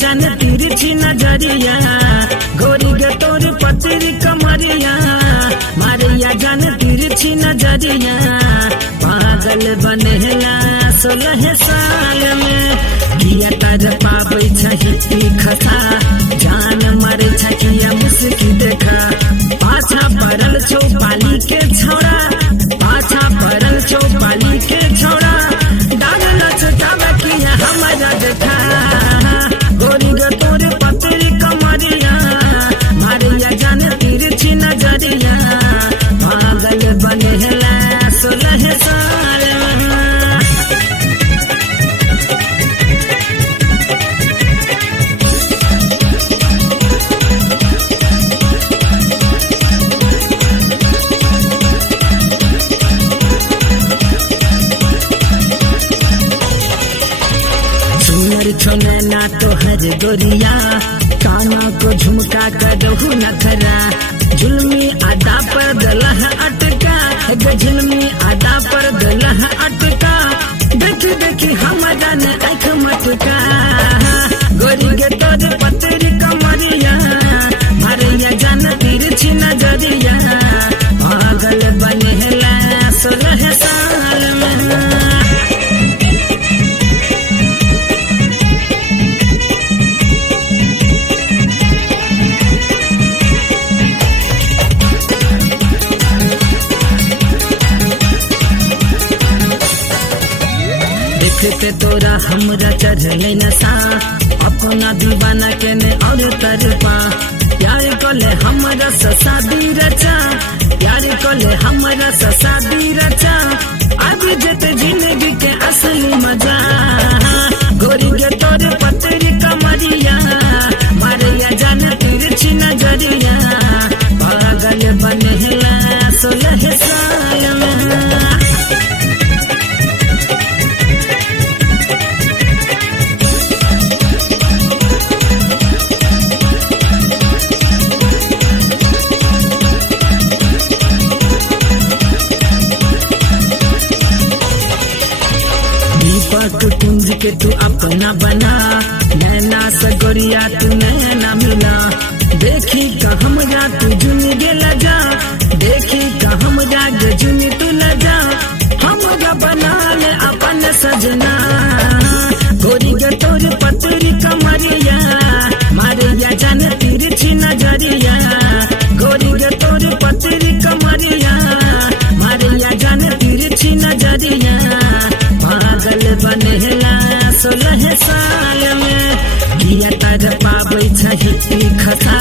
जान तिरछी नजरिया गोरी गे तोर पतरी कमरिया मारिया जान तिरछी नजरिया पागल बनेला 16 साल में किया तर पाबै छही खसा जान मारे छकिया मुस्की देखा पाछा पड़ल छो पाली के छोड़ा पाछा पड़ल छो पाली के छोड़ा डागल छटावा किया हमारा देखा गोरी गे तोर पतरी कमरिया मारिया जान तिरछी नजरिया पागल बनेला 16 साल में छोने ना तो हर गोरिया काना को झुमका करहु नखरा जुल्मी आदा पर गलह अटका जुल्मी आदा पर गलह अटका देखी देखी हमारा ने आँख मटका गोरी गे तोर पतरी कमरिया मारिया जान तिरछी नजरिया पागल बनेला 16 साल में देखते तोरा हमरा चढ़ले नशा अपना दीवाना के ने और तरफा प्यार कोले हमरा शादी रचा प्यार कोले हमरा शादी रचा अब जते जिंदगी के असली मजा गोरी गे तोर पतरी कमरिया मारिया जान तिरछी नजरिया पागल बनेला 16 साल में कुंज के तू अपना बना नैना सगोरिया तू नैना मिला देखी का हमरा तू जुनी गेला जा देखी का हमरा गे जुनी तू लजा हमरा बना ले अपन सजना गोरी गे तोर पतरी कमरिया मारिया जान तिरछी नजरिया गोरी गे तोर पतरी कमरिया मारिया जान तिरछी नजरिया पागल बनेला 16 साल में किया तर पाबै छही खसा